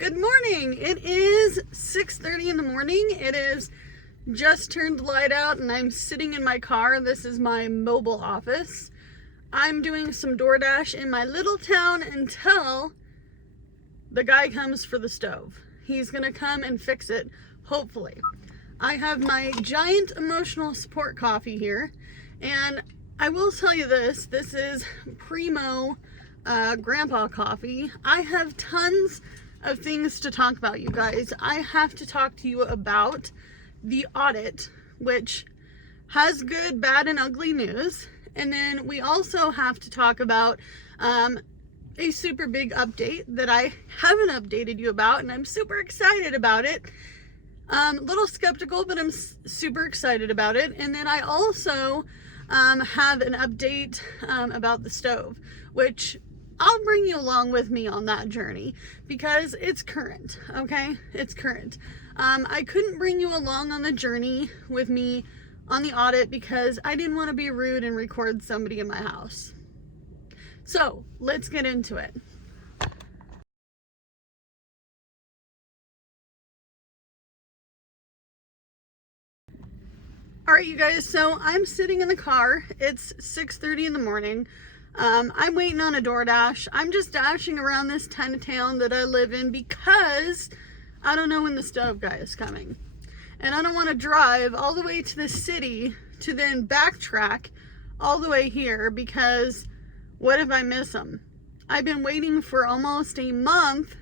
Good morning. It is 6:30 in the morning. It is just turned light out and I'm sitting in my car. This is my mobile office. I'm doing some DoorDash in my little town until the guy comes for the stove. He's gonna come and fix it, hopefully. I have my giant emotional support coffee here, and I will tell you this is primo grandpa coffee. I have tons of things to talk about, you guys. I have to talk to you about the audit, which has good, bad, and ugly news. And then we also have to talk about a super big update that I haven't updated you about, and I'm super excited about it. A little skeptical, but I'm super excited about it. And then I also have an update about the stove, which I'll bring you along with me on that journey because it's current, okay? It's current. I couldn't bring you along on the journey with me on the audit because I didn't want to be rude and record somebody in my house. So let's get into it. All right, you guys, so I'm sitting in the car. It's 6:30 in the morning. I'm waiting on a DoorDash. I'm just dashing around this tiny town that I live in because I don't know when the stove guy is coming. And I don't want to drive all the way to the city to then backtrack all the way here because what if I miss him? I've been waiting for almost a month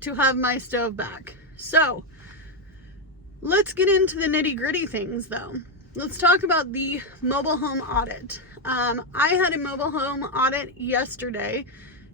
to have my stove back. So let's get into the nitty-gritty things though. Let's talk about the mobile home audit. I had a mobile home audit yesterday.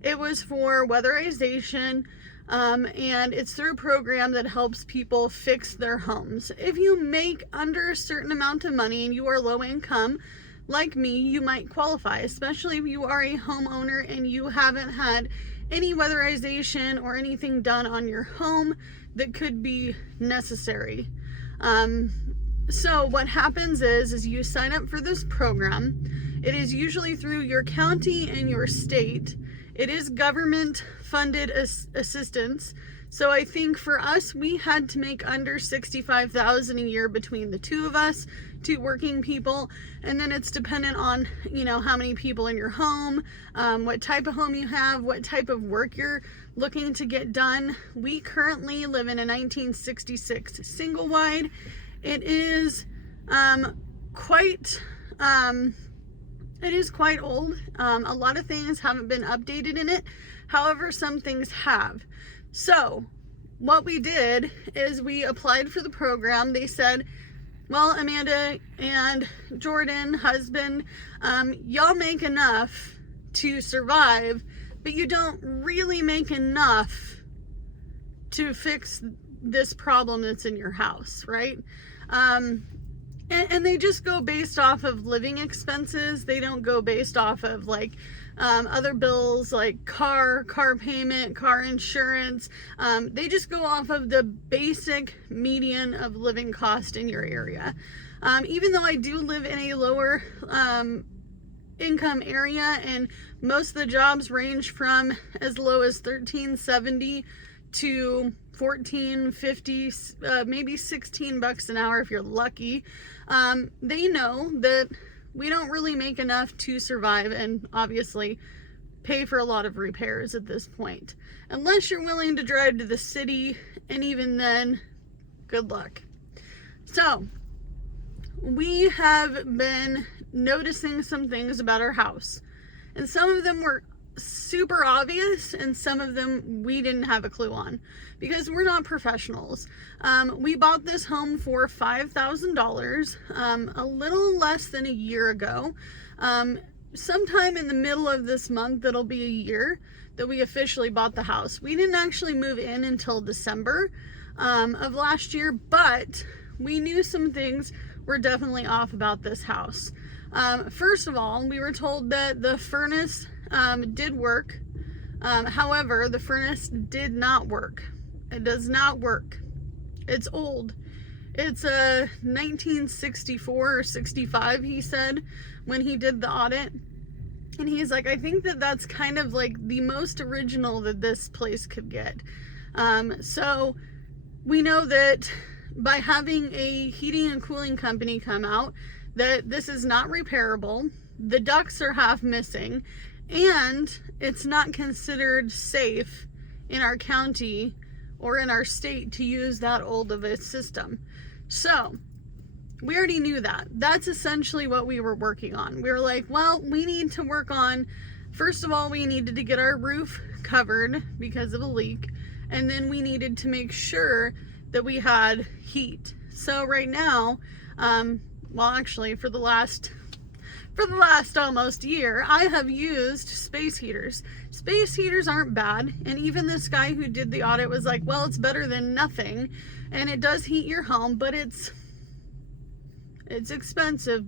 It was for weatherization, and it's through a program that helps people fix their homes. If you make under a certain amount of money and you are low income, like me, you might qualify, especially if you are a homeowner and you haven't had any weatherization or anything done on your home that could be necessary. So what happens is you sign up for this program. It is usually through your county and your state. It is government funded assistance. So I think for us, we had to make under $65,000 a year between the two of us, two working people. And then it's dependent on, how many people in your home, what type of home you have, what type of work you're looking to get done. We currently live in a 1966 single wide. It is quite old. A lot of things haven't been updated in it. However, some things have. So what we did is we applied for the program. They said, well, Amanda and Jordan, husband, y'all make enough to survive, but you don't really make enough to fix this problem that's in your house, right? And they just go based off of living expenses. They don't go based off of other bills like car payment, car insurance. They just go off of the basic median of living cost in your area. Even though I do live in a lower income area, and most of the jobs range from as low as $13.70 to $14.50, maybe $16 an hour if you're lucky. They know that we don't really make enough to survive and obviously pay for a lot of repairs at this point, unless you're willing to drive to the city, and even then, good luck. So we have been noticing some things about our house, and some of them were super obvious and some of them we didn't have a clue on because we're not professionals. We bought this home for $5,000 a little less than a year ago. Sometime in the middle of this month, it'll be a year that we officially bought the house. We didn't actually move in until December of last year, but we knew some things were definitely off about this house. First of all, we were told that the furnace did work. However, the furnace did not work. It does not work. It's old. It's a 1964 or 65, he said, when he did the audit. And he's like, I think that that's kind of like the most original that this place could get. So we know that by having a heating and cooling company come out, that this is not repairable, the ducts are half missing, and it's not considered safe in our county or in our state to use that old of a system. So we already knew that. That's essentially what we were working on. We were like, well, we need to work on, first of all, we needed to get our roof covered because of a leak, and then we needed to make sure that we had heat. So right now, well, actually for the last almost year, I have used space heaters. Space heaters aren't bad, and even this guy who did the audit was like, well, it's better than nothing, and it does heat your home, but it's expensive.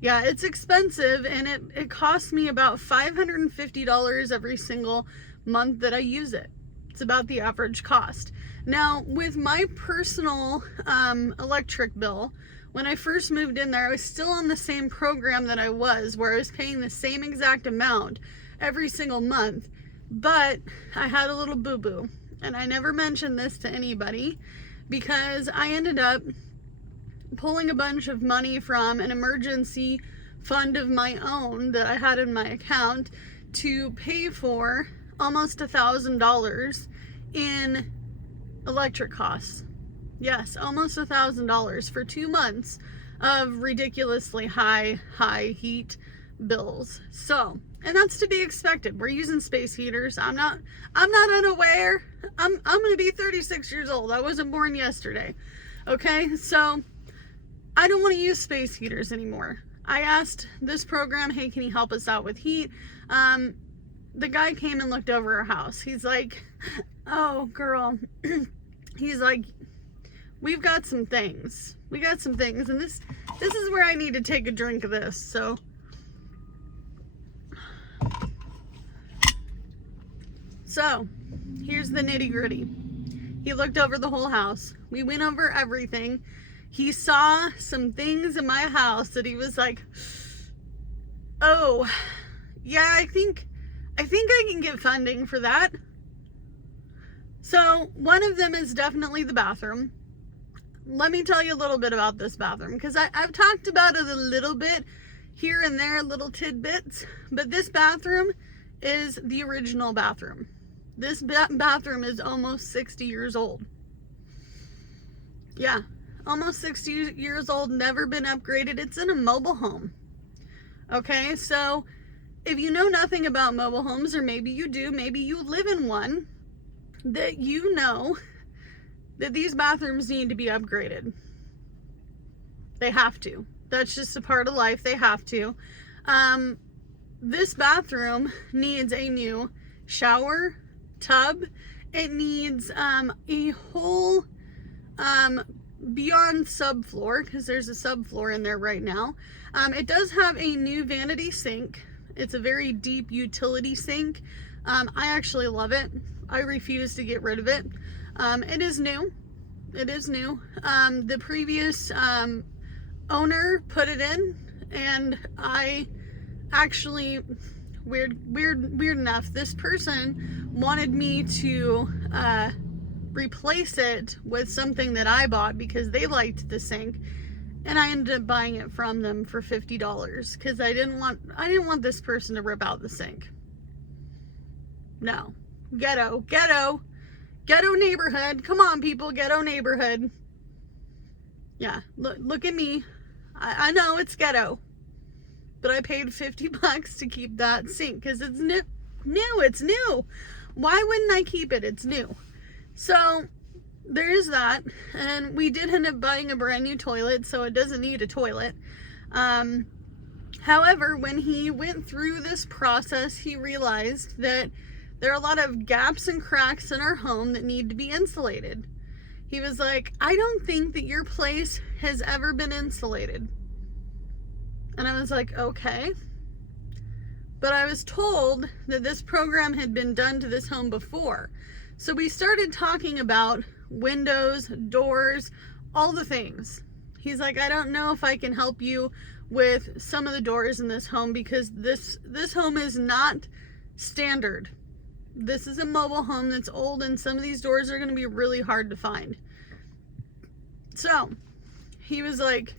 Yeah, it's expensive, and it costs me about $550 every single month that I use it. It's about the average cost. Now, with my personal electric bill, when I first moved in there, I was still on the same program that I was, where I was paying the same exact amount every single month, but I had a little boo-boo, and I never mentioned this to anybody because I ended up pulling a bunch of money from an emergency fund of my own that I had in my account to pay for almost $1,000 in electric costs. Yes, almost $1,000 for 2 months of ridiculously high heat bills. So, and that's to be expected. We're using space heaters. I'm not unaware. I'm going to be 36 years old. I wasn't born yesterday. Okay? So, I don't want to use space heaters anymore. I asked this program, hey, can you help us out with heat? The guy came and looked over our house. He's like, oh, girl. He's like, we've got some things. We got some things. And this is where I need to take a drink of this. So, here's the nitty gritty. He looked over the whole house. We went over everything. He saw some things in my house that he was like, oh, yeah, I think I can get funding for that. So one of them is definitely the bathroom. Let me tell you a little bit about this bathroom, because I've talked about it a little bit here and there, little tidbits, but this bathroom is the original bathroom. This bathroom is almost 60 years old. Yeah, almost 60 years old, never been upgraded. It's in a mobile home. Okay, so if you know nothing about mobile homes, or maybe you do, maybe you live in one, that you know that these bathrooms need to be upgraded. They have to. That's just a part of life. They have to. This bathroom needs a new shower, tub. It needs a whole beyond subfloor, because there's a subfloor in there right now. It does have a new vanity sink. It's a very deep utility sink. I actually love it. I refuse to get rid of it. It is new. It is new. The previous owner put it in, and I actually, weird enough, this person wanted me to replace it with something that I bought because they liked the sink, and I ended up buying it from them for $50 because I didn't want this person to rip out the sink. No. Ghetto neighborhood. Come on, people, ghetto neighborhood. Yeah, look at me. I know it's ghetto, but I paid $50 to keep that sink because it's new. It's new. Why wouldn't I keep it? It's new. So there is that, and we did end up buying a brand new toilet, so it doesn't need a toilet. However, when he went through this process, he realized that there are a lot of gaps and cracks in our home that need to be insulated. He was like, I don't think that your place has ever been insulated. And I was like, okay. But I was told that this program had been done to this home before. So we started talking about windows, doors, all the things. He's like, I don't know if I can help you with some of the doors in this home because this home is not standard. This is a mobile home that's old, and some of these doors are going to be really hard to find. So he was like,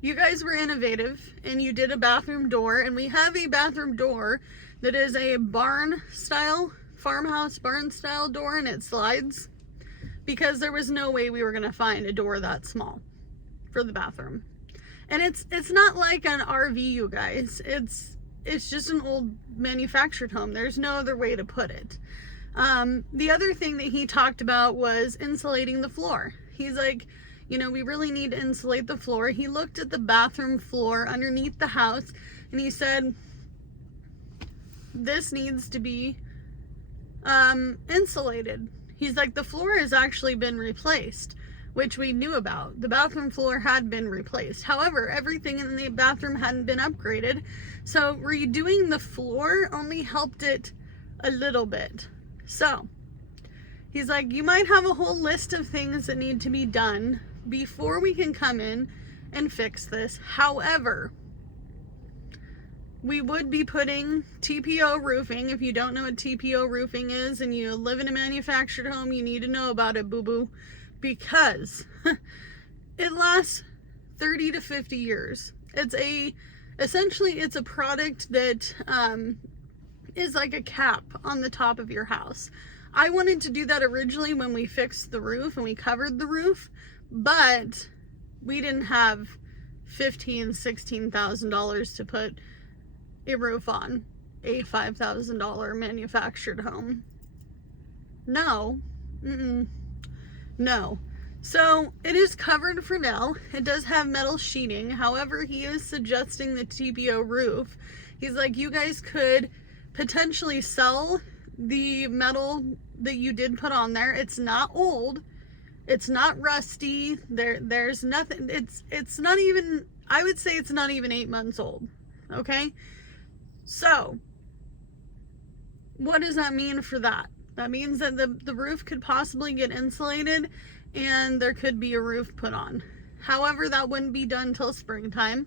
you guys were innovative and you did a bathroom door, and we have a bathroom door that is a barn style, farmhouse barn style door, and it slides, because there was no way we were going to find a door that small for the bathroom. And it's not like an RV, you guys. It's just an old manufactured home. There's no other way to put it. The other thing that he talked about was insulating the floor. He's like, you know, we really need to insulate the floor. He looked at the bathroom floor underneath the house, and he said, this needs to be insulated. He's like, the floor has actually been replaced, which we knew about. The bathroom floor had been replaced. However, everything in the bathroom hadn't been upgraded. So redoing the floor only helped it a little bit. So he's like, you might have a whole list of things that need to be done before we can come in and fix this. However, we would be putting TPO roofing. If you don't know what TPO roofing is and you live in a manufactured home, you need to know about it, boo-boo, because it lasts 30 to 50 years. Essentially it's a product that is like a cap on the top of your house. I wanted to do that originally when we fixed the roof and we covered the roof, but we didn't have $16,000 to put a roof on a $5,000 manufactured home. No. No. So it is covered for now. It does have metal sheeting. However, he is suggesting the TPO roof. He's like, you guys could potentially sell the metal that you did put on there. It's not old. It's not rusty. There's nothing. It's not even, I would say it's not even 8 months old. Okay? So what does that mean for that? That means that the roof could possibly get insulated and there could be a roof put on. However, that wouldn't be done till springtime.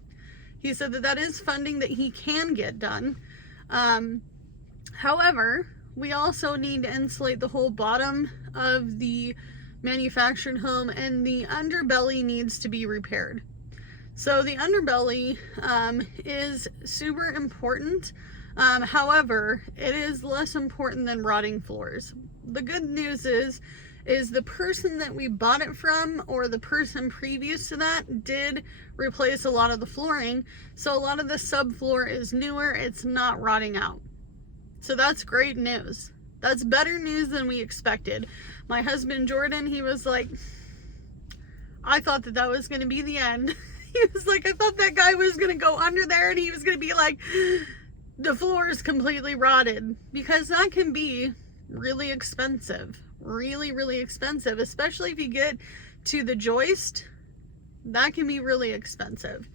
He said that is funding that he can get done. However, we also need to insulate the whole bottom of the manufactured home, and the underbelly needs to be repaired. So the underbelly is super important. However, it is less important than rotting floors. The good news is the person that we bought it from, or the person previous to that, did replace a lot of the flooring. So a lot of the subfloor is newer. It's not rotting out. So that's great news. That's better news than we expected. My husband, Jordan, he was like, I thought that was going to be the end. He was like, I thought that guy was going to go under there and he was going to be like, the floor is completely rotted, because that can be really expensive. Really, really expensive, especially if you get to the joist. That can be really expensive.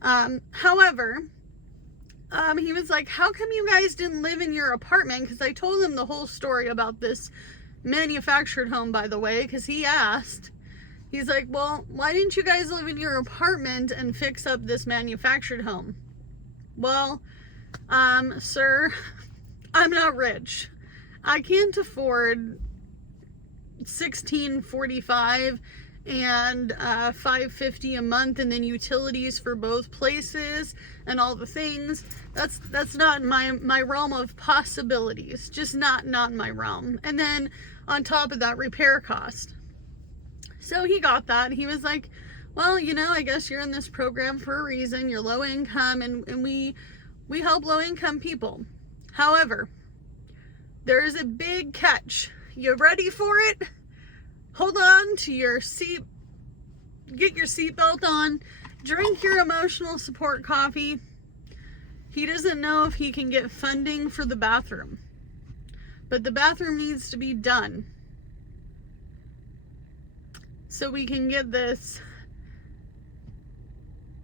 However, he was like, how come you guys didn't live in your apartment? Because I told him the whole story about this manufactured home, by the way, because he asked. He's like, well, why didn't you guys live in your apartment and fix up this manufactured home? Well, sir, I'm not rich. I can't afford $1,645 and $550 a month, and then utilities for both places and all the things. That's not my realm of possibilities. Just not my realm. And then on top of that, repair cost. So he got that. He was like, well, you know, I guess you're in this program for a reason. You're low income, and we help low income people. However, there is a big catch. You ready for it? Hold on to your seat. Get your seatbelt on. Drink your emotional support coffee. He doesn't know if he can get funding for the bathroom, but the bathroom needs to be done so we can get this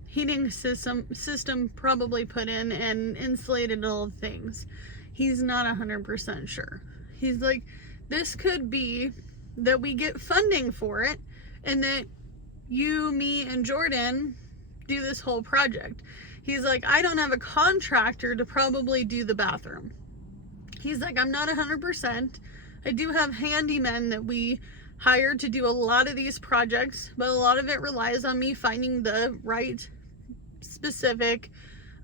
heating system probably put in and insulated, all of things. He's not 100% sure. He's like, this could be that we get funding for it and that you, me, and Jordan do this whole project. He's like, I don't have a contractor to probably do the bathroom. He's like, I'm not 100%. I do have handymen that we hire to do a lot of these projects, but a lot of it relies on me finding the right specific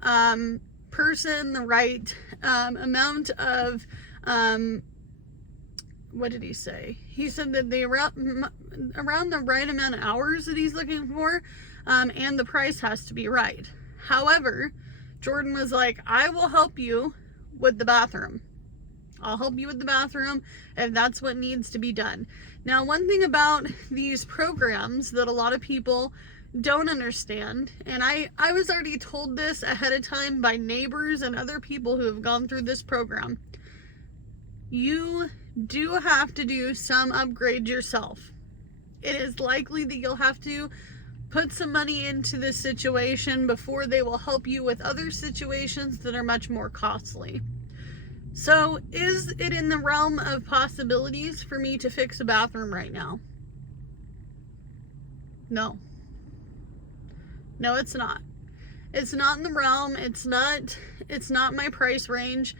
person, the right amount of what did he say? He said that they around the right amount of hours that he's looking for, and the price has to be right. However, Jordan was like, I will help you with the bathroom. I'll help you with the bathroom if that's what needs to be done. Now, one thing about these programs that a lot of people don't understand, and I was already told this ahead of time by neighbors and other people who have gone through this program, you do have to do some upgrades yourself. It is likely that you'll have to put some money into this situation before they will help you with other situations that are much more costly. So, is it in the realm of possibilities for me to fix a bathroom right now? No. No, it's not. It's not in the realm. It's not my price range.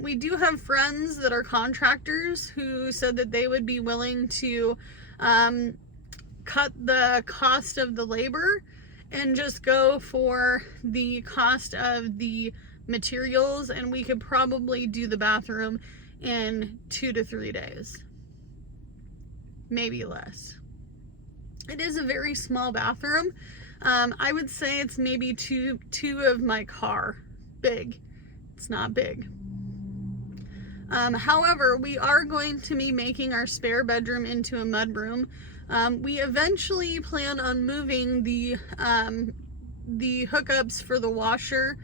We do have friends that are contractors who said that they would be willing to cut the cost of the labor and just go for the cost of the materials, and we could probably do the bathroom in 2 to 3 days, maybe less. It is a very small bathroom. I would say it's maybe two of my car big. It's not big. However, we are going to be making our spare bedroom into a mudroom. We eventually plan on moving the hookups for the washer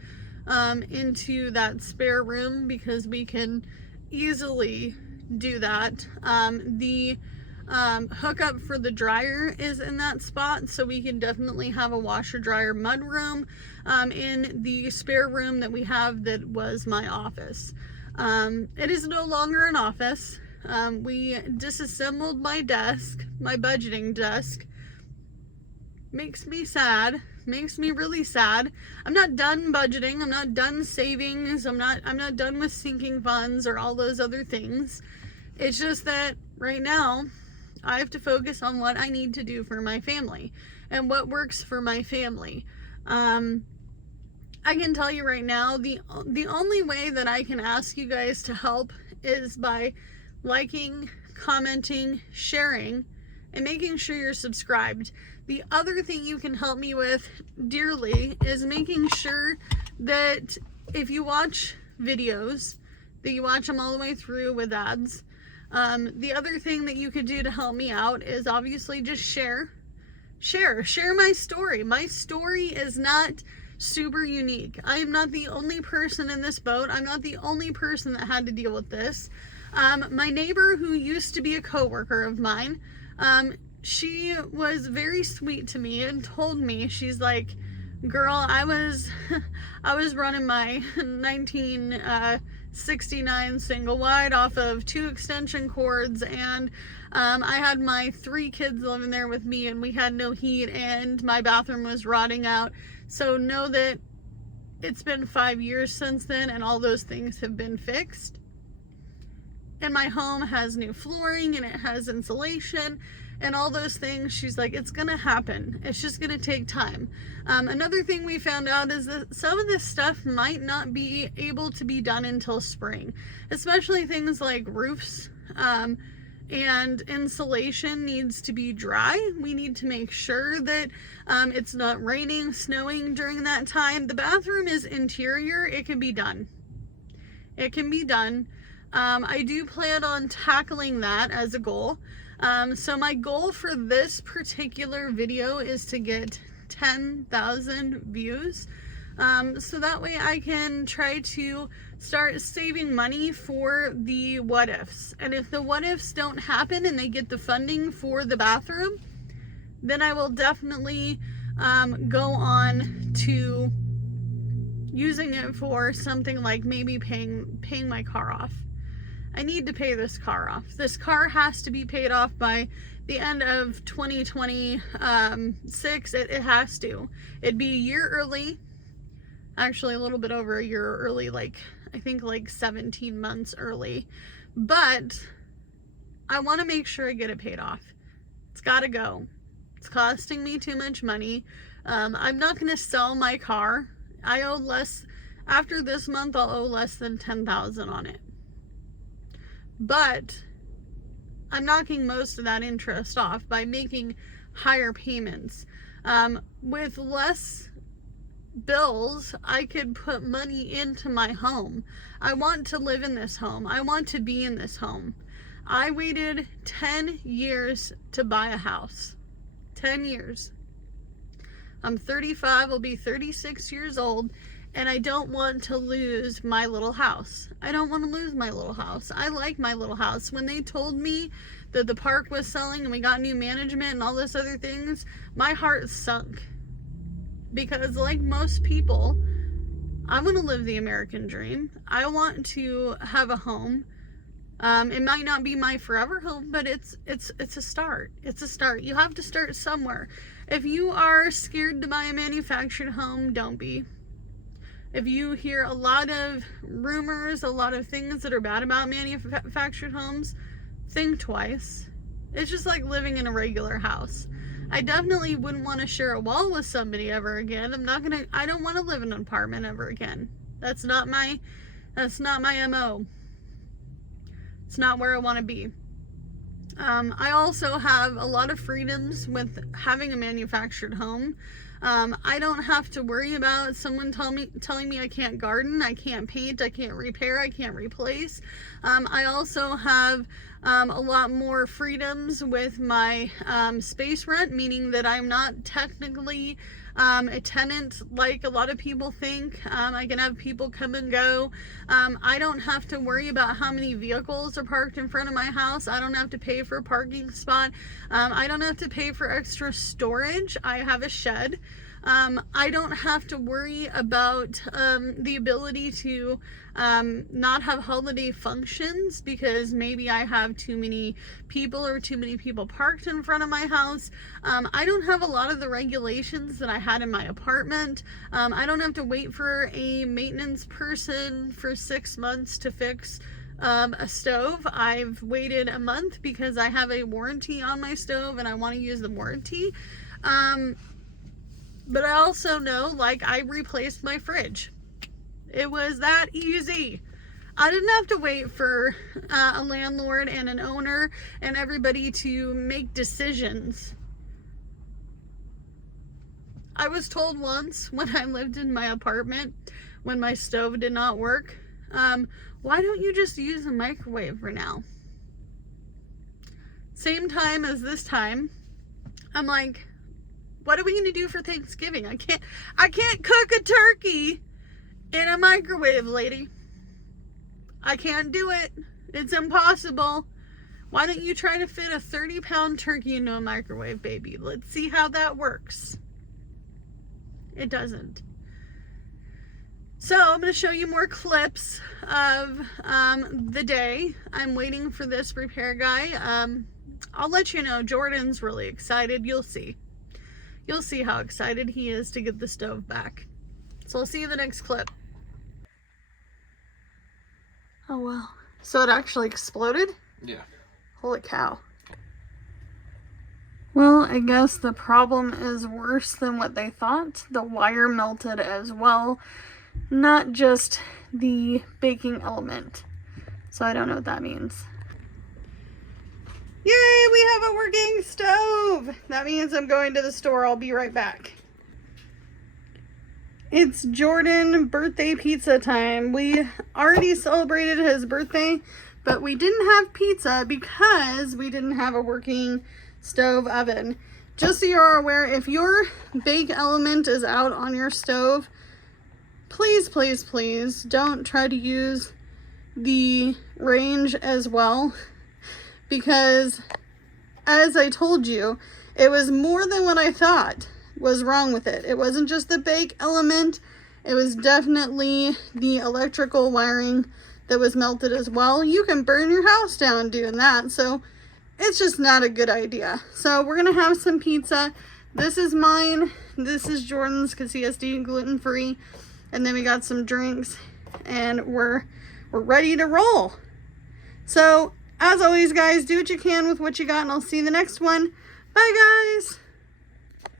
into that spare room because we can easily do that. The hookup for the dryer is in that spot, so we can definitely have a washer dryer mud room in the spare room that we have that was my office. It is no longer an office. We disassembled my desk, my budgeting desk. Makes me sad. Makes me really sad. I'm not done budgeting. I'm not done savings. I'm not done with sinking funds or all those other things. It's just that right now I have to focus on what I need to do for my family and what works for my family. I can tell you right now, the only way that I can ask you guys to help is by liking, commenting, sharing, and making sure you're subscribed. The other thing you can help me with dearly is making sure that if you watch videos, that you watch them all the way through with ads. The other thing that you could do to help me out is obviously just share my story. My story is not super unique. I am not the only person in this boat. I'm not the only person that had to deal with this. My neighbor, who used to be a coworker of mine, she was very sweet to me and told me, she's like, girl, I was running my 1969 single wide off of 2 extension cords, and I had my 3 kids living there with me, and we had no heat, and my bathroom was rotting out. So know that it's been 5 years since then, and all those things have been fixed. And my home has new flooring, and it has insulation, and all those things. She's like, it's gonna happen. It's just gonna take time. Another thing we found out is that some of this stuff might not be able to be done until spring, especially things like roofs, and insulation needs to be dry. We need to make sure that it's not raining, snowing during that time. The bathroom is interior. It can be done. It can be done. I do plan on tackling that as a goal. So my goal for this particular video is to get 10,000 views. So that way I can try to start saving money for the what ifs. And if the what ifs don't happen and they get the funding for the bathroom, then I will definitely go on to using it for something like maybe paying my car off. I need to pay this car off. This car has to be paid off by the end of 2026. It has to. It'd be a year early. Actually, a little bit over a year early, like I think like 17 months early. But I want to make sure I get it paid off. It's got to go. It's costing me too much money. I'm not going to sell my car. I owe less, after this month, I'll owe less than $10,000 on it. But I'm knocking most of that interest off by making higher payments. With less bills, I could put money into my home. I want to live in this home. I want to be in this home. I waited 10 years to buy a house. 10 years. I'm 35, I'll be 36 years old, and I don't want to lose my little house. I don't want to lose my little house. I like my little house. When they told me that the park was selling and we got new management and all this other things, my heart sunk. Because like most people, I want to live the American dream. I want to have a home. It might not be my forever home, but it's a start. It's a start. You have to start somewhere. If you are scared to buy a manufactured home, don't be. If you hear a lot of rumors, a lot of things that are bad about manufactured homes, think twice. It's just like living in a regular house. I definitely wouldn't want to share a wall with somebody ever again. I don't want to live in an apartment ever again. That's not my MO. It's not where I want to be. I also have a lot of freedoms with having a manufactured home. I don't have to worry about someone telling me I can't garden, I can't paint, I can't repair, I can't replace. I also have a lot more freedoms with my space rent, meaning that I'm not technically a tenant like a lot of people think. I can have people come and go. I don't have to worry about how many vehicles are parked in front of my house. I don't have to pay for a parking spot. I don't have to pay for extra storage. I have a shed. I don't have to worry about the ability to not have holiday functions because maybe I have too many people or too many people parked in front of my house. I don't have a lot of the regulations that I had in my apartment. I don't have to wait for a maintenance person for 6 months to fix a stove. I've waited a month because I have a warranty on my stove and I want to use the warranty. But I also know, like, I replaced my fridge. It was that easy. I didn't have to wait for a landlord and an owner and everybody to make decisions. I was told once when I lived in my apartment, when my stove did not work, why don't you just use a microwave for now? Same time as this time, I'm like, what are we going to do for Thanksgiving? I can't cook a turkey in a microwave, lady. I can't do it. It's impossible. Why don't you try to fit a 30-pound turkey into a microwave, baby? Let's see how that works. It doesn't. So I'm going to show you more clips of the day. I'm waiting for this repair guy. I'll let you know. Jordan's really excited. You'll see. You'll see how excited he is to get the stove back. So I'll see you in the next clip. Oh, wow. So it actually exploded? Yeah. Holy cow. Well, I guess the problem is worse than what they thought. The wire melted as well, not just the baking element. So I don't know what that means. Yay, we have a working stove! That means I'm going to the store. I'll be right back. It's Jordan birthday pizza time. We already celebrated his birthday, but we didn't have pizza because we didn't have a working stove oven. Just so you're aware, if your bake element is out on your stove, please, please, please don't try to use the range as well. Because, as I told you, it was more than what I thought was wrong with it. It wasn't just the bake element. It was definitely the electrical wiring that was melted as well. You can burn your house down doing that. So, it's just not a good idea. So, we're going to have some pizza. This is mine. This is Jordan's because he has to eat gluten-free. And then we got some drinks. and we're ready to roll. So as always, guys, do what you can with what you got, and I'll see you in the next one. Bye, guys.